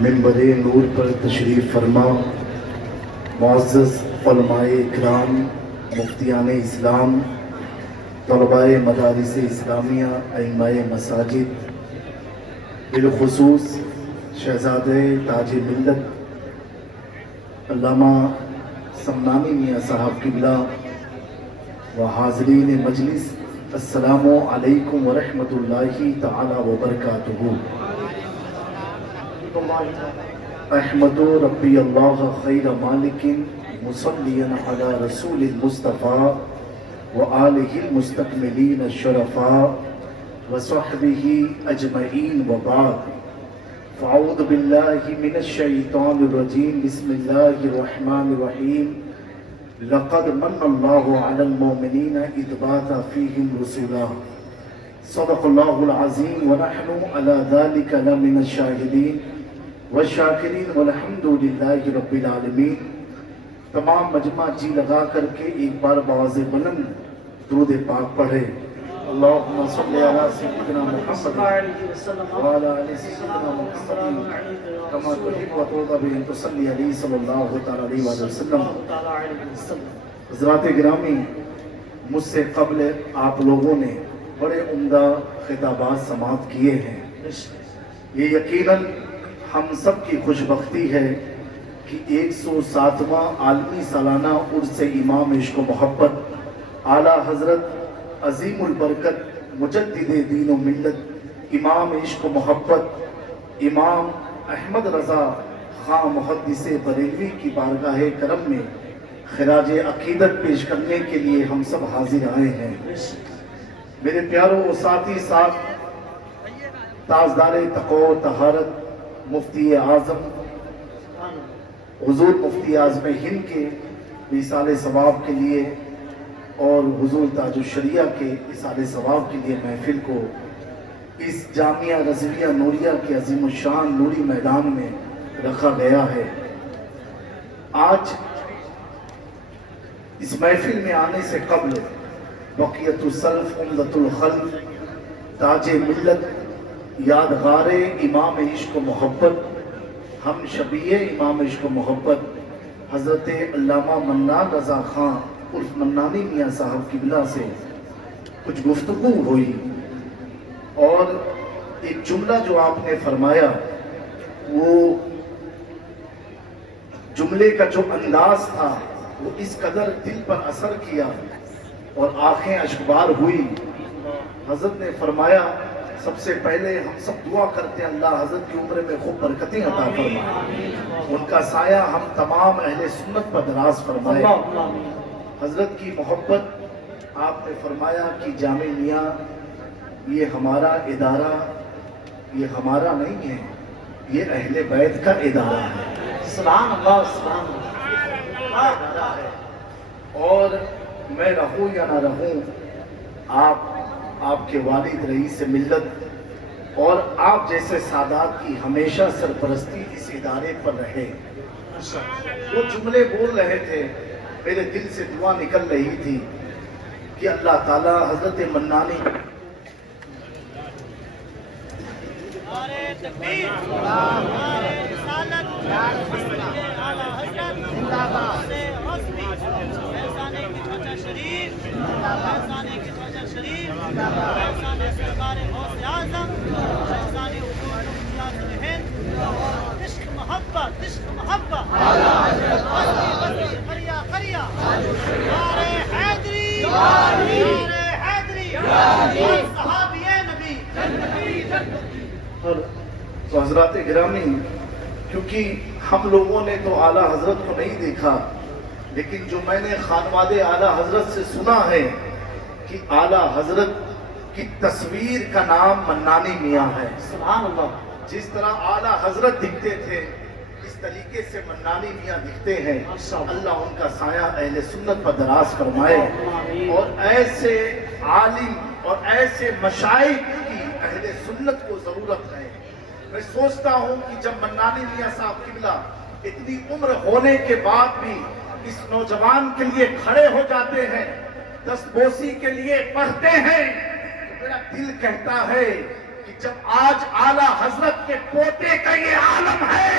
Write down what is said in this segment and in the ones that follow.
منبر نور پر تشریف فرما معزز علماء اکرام، مفتیان اسلام، طلباء مدارس اسلامیہ، ائمہ مساجد، بالخصوص شہزادہ تاج ملت علامہ سمنانی میاں صاحب قبلہ و حاضرین مجلس، السلام علیکم ورحمۃ اللہ تعالی وبرکاتہ۔ احمد ربی اللہ خیر مالک مصلیا علی رسول المصطفیٰ وآلہ المستکملین الشرفاء وصحبہ اجمعین وبعد، فاعوذ باللہ من الشیطان الرجیم، بسم اللہ الرحمن الرحیم۔ لقد من اللہ علی المؤمنین اذ بعث فیہم رسولا، صدق اللہ العظیم، ونحن علی ذلک لمن الشاہدین والشاکرین والحمد للہ رب العالمین۔ تمام مجمع جی لگا کر کے ایک بار بآواز بلند درود پاک پڑھے۔ اللہم صلی علی سیدنا محمد وعلی آل سیدنا محمد کما تحب و ترضی بأن تصلی علیہ صلی اللہ تعالی علیہ وآلہ وسلم۔ حضرات گرامی، مجھ سے قبل آپ لوگوں نے بڑے عمدہ خطابات سماعت کیے ہیں۔ یہ یقیناً ہم سب کی خوش بختی ہے کہ 107واں عالمی سالانہ عرس امام عشق و محبت اعلیٰ حضرت عظیم البرکت مجدد دین و ملت امام عشق و محبت امام احمد رضا خان محدث بریلوی کی بارگاہ کرم میں خراج عقیدت پیش کرنے کے لیے ہم سب حاضر آئے ہیں۔ میرے پیاروں و ساتھی ساتھ، تاجدار تقوی و طہارت مفتی اعظم حضور مفتی اعظم ہند کے ایصال ثواب کے لیے اور حضور تاج الشریعہ کے ایصال ثواب کے لیے محفل کو اس جامعہ رضویہ نوریہ کے عظیم الشان نوری میدان میں رکھا گیا ہے۔ آج اس محفل میں آنے سے قبل بقیت السلف عمدۃ الخلف تاج ملت یادگار امام عشق و محبت ہم شبیہ امام عشق و محبت حضرت علامہ منان رضا خان عرف منانی میاں صاحب قبلہ سے کچھ گفتگو ہوئی، اور ایک جملہ جو آپ نے فرمایا، وہ جملے کا جو انداز تھا وہ اس قدر دل پر اثر کیا اور آنکھیں اشکبار ہوئی۔ حضرت نے فرمایا، سب سے پہلے ہم سب دعا کرتے ہیں اللہ حضرت کی عمر میں خوب برکتیں عطا فرمائے، ان کا سایہ ہم تمام اہل سنت پر دراز فرمائے۔ حضرت کی محبت، آپ نے فرمایا کہ جامع میاں یہ ہمارا ادارہ، یہ ہمارا نہیں ہے، یہ اہل بیت کا ادارہ ہے۔ سبحان اللہ، سبحان اللہ۔ اور میں رہوں یا نہ رہوں، آپ کے والد رئیس ملت اور آپ جیسے سادات کی ہمیشہ سرپرستی اس ادارے پر رہے۔ وہ جملے بول رہے تھے، میرے دل سے دعا نکل رہی تھی کہ اللہ تعالی حضرت منانی تو حضرات گرامی، کیونکہ ہم لوگوں نے تو اعلیٰ حضرت کو نہیں دیکھا، لیکن جو میں نے خانواد اعلیٰ حضرت سے سنا ہے کہ اعلیٰ حضرت کی تصویر کا نام منانی میاں ہے۔ سبحان اللہ۔ جس طرح اعلیٰ حضرت دکھتے تھے اس طریقے سے منانی میاں دکھتے ہیں۔ اللہ ان کا سایہ اہل سنت پر دراز فرمائے، اور ایسے عالم اور ایسے مشائخ کی اہل سنت کو ضرورت ہے۔ میں سوچتا ہوں کہ جب منانی میاں صاحب قبلہ اتنی عمر ہونے کے بعد بھی اس نوجوان کے لیے کھڑے ہو جاتے ہیں، دستبوسی کے لیے پڑھتے ہیں، تو میرا دل کہتا ہے کہ جب آج اعلیٰ حضرت کے پوتے کا یہ عالم ہے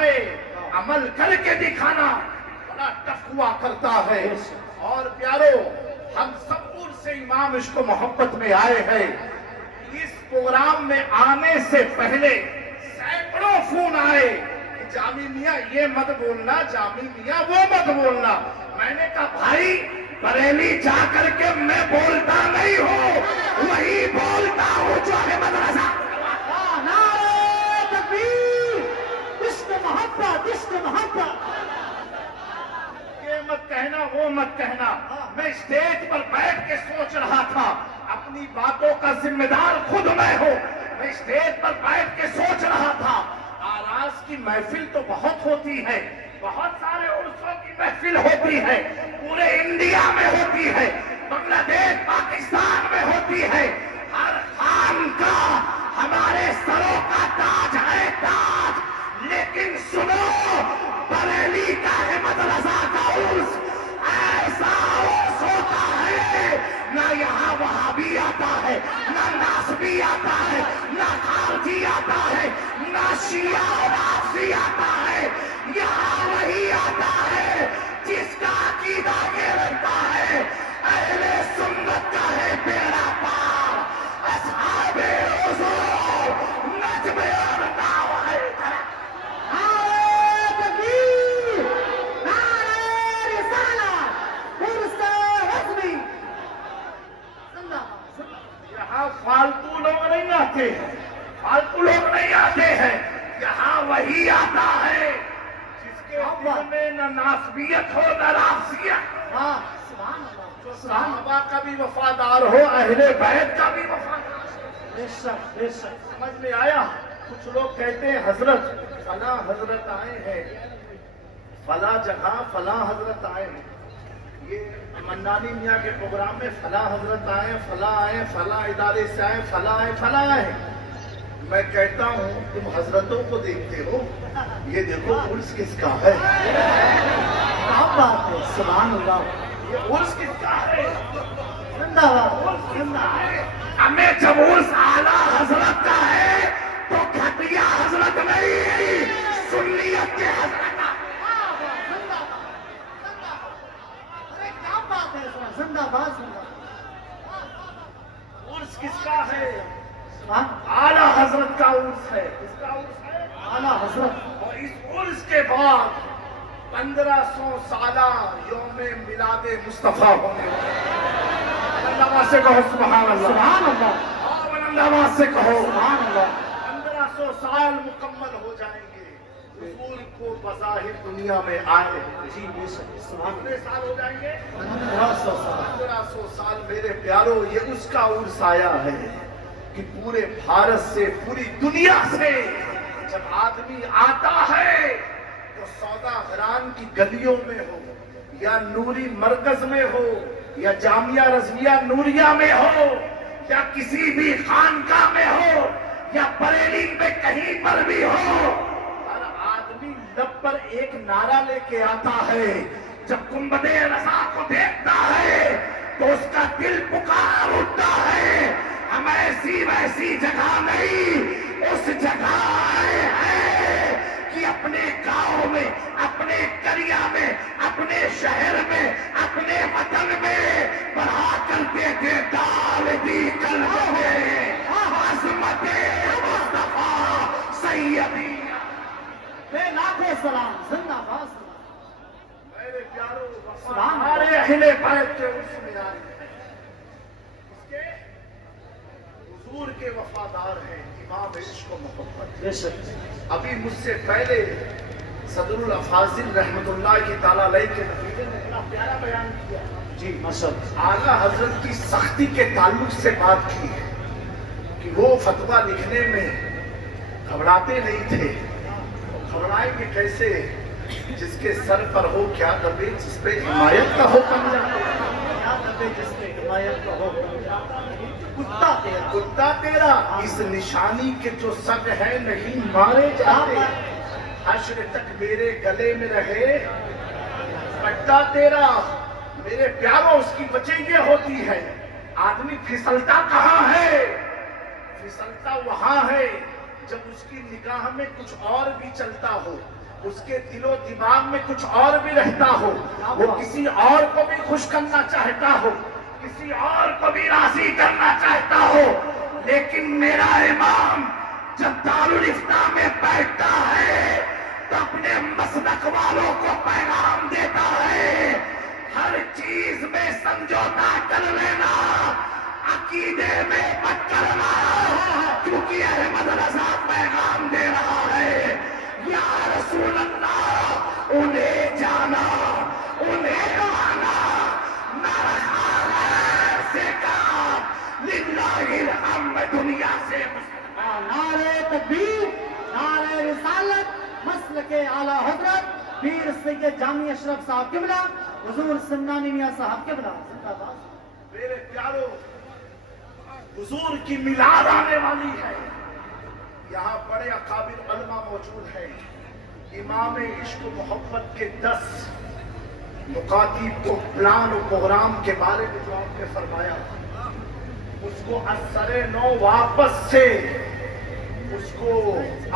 ہے، عمل کر کے دکھانا بڑا ٹف ہوا کرتا ہے۔ اور پیارو، ہم سب سے امام عشق و محبت میں آئے ہیں۔ اس پروگرام میں آنے سے پہلے سینکڑوں فون آئے کہ جامی میاں یہ مت بولنا، جامی میاں وہ مت بولنا۔ میں نے کہا بھائی، بریلی جا کر کے میں بولتا نہیں ہوں، وہی بولتا ہوں جو احمد رضا۔ نعرہ تکبیر، عشق محبت، عشق محبت۔ یہ مت کہنا، وہ مت کہنا۔ میں اسٹیج پر بیٹھ کے سوچ رہا تھا، اپنی باتوں کا ذمہ دار خود میں ہوں۔ میں اسٹیج پر بیٹھ کے سوچ رہا تھا، آراز کی محفل تو بہت ہوتی ہے، بہت سارے عرسوں کی محفل ہوتی ہے، پورے انڈیا میں ہوتی ہے، بنگلہ دیش، پاکستان میں ہوتی ہے۔ ہر خان کا ہمارے سروں کا تاج ہے، تاج۔ لیکن سنو، بریلی کا احمد رضا کا عرس ایسا عرس ہوتا ہے، نہ یہاں وہابی آتا ہے، نہ ناسبی آتا ہے، نہ خارجی آتا ہے، نہ شیعہ و رافضی آتا ہے۔ یہاں وہی آتا ہے جس کا عقیدہ یہ رہتا ہے، اہل سنت کا ہے بیڑا پار، اصحاب حضور نجم اور دعوی طرف۔ یہاں فالتو لوگ نہیں آتے ہیں، فالتو لوگ نہیں آتے ہیں، یہاں وہی آتا ہے جس کے دل میں نہ ناسبیت ہو نہ رافضیت، جو صحابہ کا بھی وفادار ہو، اہل بیت کا بھی وفادار ہو۔ بے شک، بے شک۔ سمجھ میں آیا؟ کچھ لوگ کہتے ہیں حضرت فلاں حضرت آئے ہیں، فلاں جگہ فلاں حضرت آئے ہیں، یہ منانی میاں کے پروگرام میں فلاں حضرت آئے، فلاں آئے، فلاں ادارے سے آئے، فلاں آئے، فلاں آئے۔ میں کہتا ہوں تم حضرتوں کو دیکھتے ہو، یہ دیکھو عرس کس کا ہے۔ کیا بات ہے، سبحان اللہ۔ یہ عرس کس کا ہے؟ زندہ باد، عرس کس کا ہے؟ ہمیں جب عرس اعلیٰ حضرت کا ہے تو گھٹیا حضرت نہیں، سنیت کے حضرت۔ زندہ باد، زندہ باد۔ عرس کس کا ہے؟ اعلیٰ حضرت کا عرس ہے۔ کس کا عرس ہے؟ اعلیٰ حضرت۔ اور اس عرس کے بعد 1500 سالہ یوم میلاد مصطفیٰ ہونے والا۔ بلند سے کہو سبحان اللہ، سبحان اللہ۔ اور بلند سے کہو سبحان اللہ۔ 1500 سال مکمل ہو جائیں گے حضور کو بظاہر دنیا میں آئے۔ جی بے شک، کتنے سال ہو جائیں گے؟ 1500 سال۔ 1500 سال میرے پیارو، یہ اس کا عرس آیا ہے کہ پورے بھارت سے، پوری دنیا سے جب آدمی آتا ہے تو سودا گران کی گلیوں میں ہو، یا نوری مرکز میں ہو، یا جامعہ رضویہ نوریہ میں ہو، یا کسی بھی خانقاہ میں ہو، یا بریلی میں کہیں پر بھی ہو، ہر آدمی لب پر ایک نعرہ لے کے آتا ہے۔ جب گنبد رضا کو دیکھتا ہے تو اس کا دل پکار اٹھتا ہے، ہم ایسی ویسی جگہ نہیں، اس جگہ آئے ہیں کہ اپنے گاؤں میں، اپنے قریہ میں، اپنے شہر میں، اپنے وطن میں بڑھا کر دیتے ڈال دی قلب میں عظمت مصطفیٰ سیدی۔ بے لاکھوں سلام، زندہ باد۔ میرے پیارو، ہمارے اہل بیت کے عرس میں آئے ہیں، اس کے حضور کے وفادار ہیں، امام عشق و محبت۔ ابھی مجھ سے پہلے صدر الافاضل رحمت اللہ کی تعالیٰ علیہ کے نتیجے نے اتنا پیارا بیان کیا۔ جی ماشاءاللہ۔ اعلیٰ حضرت کی سختی کے تعلق سے بات کی ہے کہ وہ فتویٰ لکھنے میں گھبراتے نہیں تھے۔ گھبرائیں گے کیسے؟ جس کے سر پر ہو کیا دبے جس پہ حمایت کا حکم جاتا، کیا دبے جس پہ حمایت کا حکم جاتا، کتا تیرا، کتا تیرا، اس نشانی کے جو سگ ہے نہیں مارے جاتے، حشر تک میرے گلے میں رہے کٹا تیرا۔ میرے پیاروں، اس کی وجہ یہ ہوتی ہے، آدمی پھسلتا کہاں ہے؟ پھسلتا وہاں ہے جب اس کی نگاہ میں کچھ اور بھی چلتا ہو، اس کے دل و دماغ میں کچھ اور بھی رہتا ہو، وہ کسی اور کو بھی خوش کرنا چاہتا ہو، کسی اور کو بھی راضی کرنا چاہتا ہو، لیکن میرا امام جب دارالفتاء میں بیٹھتا ہے تو اپنے مسلک والوں کو پیغام دیتا ہے، ہر چیز میں سمجھوتا کر لینا، عقیدے میں مت کرنا، کیونکہ احمد رضا پیغام دے رہا ہے، یا رسول اللہ انہیں جانا، انہیں آنا، نہ سے کام للہ الحمد دنیا سے نعرہ تکبیر، نعرہ رسالت، مسلک اعلی حضرت پیر سید جامی اشرف صاحب قبلہ، حضور سمنانی میاں صاحب قبلہ زندہ باد۔ میرے پیارو، حضور کی میلاد آنے والی ہے، یہاں بڑے اکابر علماء موجود ہیں، امام عشق و محبت کے 10 مکاتیب کو پلان و پروگرام کے بارے میں جو آپ نے فرمایا، اس کو اثر نو واپس سے اس کو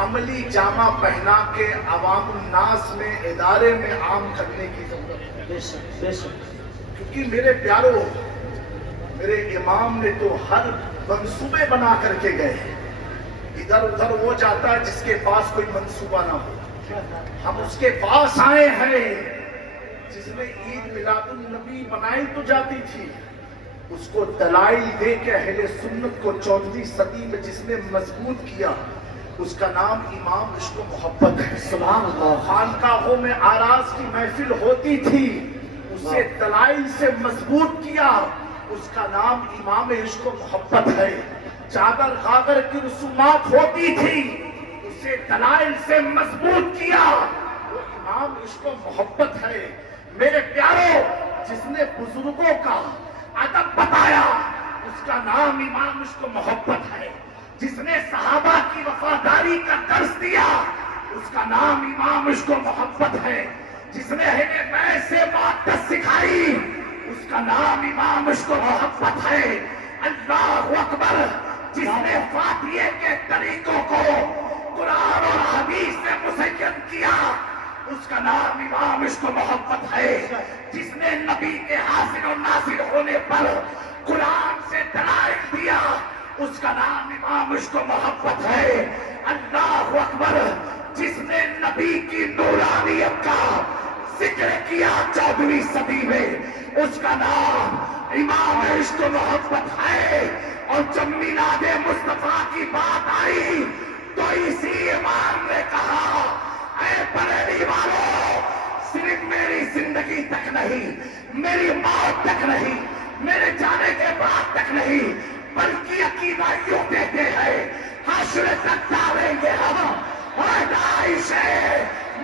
عملی جامہ پہنا کے عوام الناس میں ادارے میں عام کرنے کی ضرورت ہے، بے شک بے شک، کیونکہ میرے پیارو، میرے امام نے تو ہر منصوبے بنا کر کے گئے، ادھر ادھر وہ جاتا ہے جس کے پاس کوئی منصوبہ نہ ہو، ہم اس کے پاس آئے ہیں جس نے عید میلاد النبی منائی تو جاتی تھی، اس کو دلائل دے کے اہل سنت کو 14ویں صدی میں جس نے مضبوط کیا، اس کا نام امام عشق و محبت ہے۔ سبحان اللہ۔ خانقاہوں میں آراز کی محفل ہوتی تھی، اسے دلائل سے مضبوط کیا، اس کا نام امام عشق و محبت ہے۔ چادر غاگر کی رسومات ہوتی تھی، اسے دلائل سے مضبوط کیا، وہ امام عشق و محبت ہے۔ میرے پیارو، جس نے بزرگوں کا ادب بتایا، اس کا نام امام عشق و محبت ہے۔ جس نے صحابہ کی وفاداری کا درس دیا، اس کا نام امام عشق و محبت ہے۔ جس نے اہل بیت سے محبت سکھائی، اس کا نام امام عشق و محبت ہے۔ اللہ اکبر۔ جس نے فاتحے کے طریقوں کو قرآن اور حدیث سے مزین کیا، اس کا نام امام عشق و محبت ہے۔ جس نے نبی کے حاصل و ناصر ہونے پر قرآن سے دلائل دیا، اس کا نام امام عشق و محبت ہے۔ اللہ اکبر۔ جس نے نبی کی نورانیت کا ذکر کیا 14ویں صدی میں، اس کا نام امام عشق و محبت ہے۔ اور جب میلاد مصطفیٰ کی بات آئی تو اسی امام نے کہا، اے بریلی والوں، صرف میری زندگی تک نہیں، میری موت تک نہیں، میرے جانے کے بعد تک نہیں، بلکہ عقیدہ یوں دیتے ہیں، حشر تک ڈالیں گے ہم پیدائش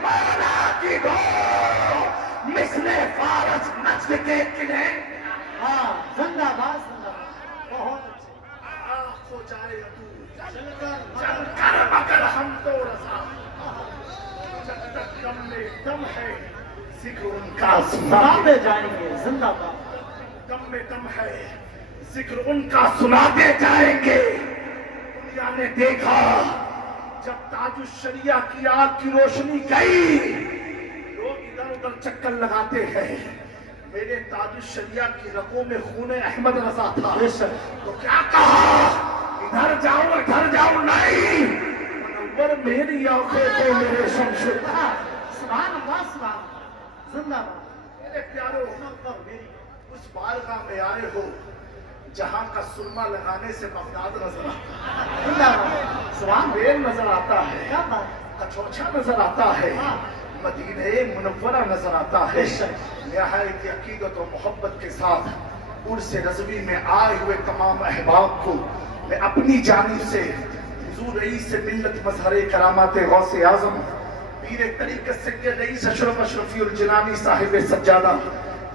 مولا کی گو، مثل فارس نجد کے قلعے۔ ہاں، زندہ باد زندہ باد، بہت اچھے۔ آنکھ ہو جائے ابو، چل چل کر مگر ہم تو رضا، جب تک دم میں دم ہے ذکر ان کا سناتے جائیں گے، زندہ باد۔ دم میں دم ہے ذکر ان کا سناتے جائیں گے۔ دنیا نے دیکھا جب تاج الشریعہ کی آگ کی روشنی گئی، لوگ ادھر ادھر چکر لگاتے ہیں، میرے تاج الشریعہ کی رگوں میں خون احمد رضا تھا، تو کیا کہا، ادھر جاؤ نہیں، منور میری آنکھوں کو میرے شمشیر۔ سبحان اللہ، سبحان اللہ، زندہ باد۔ میرے پیارو، اس بارگاہ میں آئے ہو جہاں کا سرما لگانے سے بغداد نظر آتا ہے، زندہ باد، سبحان اللہ، بیل نظر آتا ہے، کیا بات، کچوچا نظر آتا ہے، مدینہ منورہ نظر آتا ہے۔ نہایت عقیدت و محبت کے ساتھ عرس رضوی میں آئے ہوئے تمام احباب کو میں اپنی جانب سے حضور رئیس ملت مظہر کرامات غوث اعظم پیر طریقت سید رئیس اشرف اشرفی الجنانی صاحب سجادہ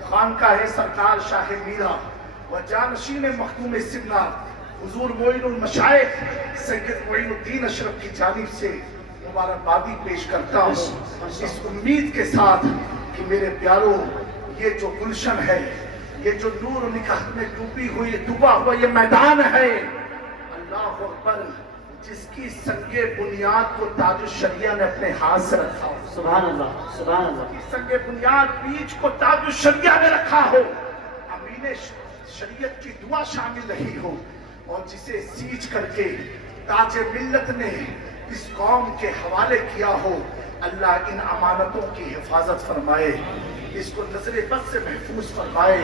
خانقاہ سرکار شاہ میرا و جانشین مختوم سمنا حضور معین المشائخ سید معین الدین اشرف کی جانب سے مبارکبادی پیش کرتا ہوں، اس امید کے ساتھ کہ میرے پیاروں، یہ جو گلشن ہے، یہ جو نور و نکاح میں ڈوبا ہوا یہ میدان ہے، اللہ اکبر، جس کی سنگ بنیاد کو تاج الشریعہ نے اپنے ہاتھ سے رکھا ہو، سبحان اللہ، سبحان اللہ، کی سنگ بنیاد بیچ کو تاج الشریعہ نے رکھا ہو، امین شریعت کی دعا شامل رہی ہو، اور جسے سیچ کر کے تاج ملت نے اس قوم کے حوالے کیا ہو، اللہ ان امانتوں کی حفاظت فرمائے، اس کو نظر بد سے محفوظ فرمائے،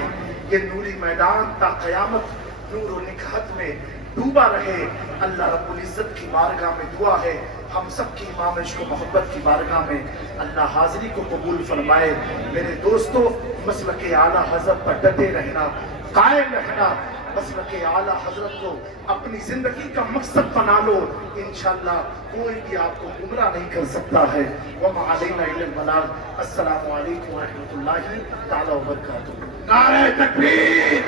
یہ نوری میدان تا قیامت نور و نکہت میں ڈوبا رہے۔ اللہ رب العزت کی بارگاہ میں دعا ہے، ہم سب کی امام عشق و محبت کی بارگاہ میں اللہ حاضری کو قبول فرمائے۔ میرے دوستو، مسلک اعلیٰ حضرت پر ڈٹے رہنا، قائم رہنا، مسلک اعلیٰ حضرت کو اپنی زندگی کا مقصد بنا لو، انشاءاللہ کوئی بھی آپ کو گمراہ نہیں کر سکتا ہے۔ وَمَا عَلَيْنَا إِلَّا الْبَلَاغُ۔ السلام علیکم ورحمۃ اللہ تعالی وبرکاتہ۔ نعرہ تکبیر،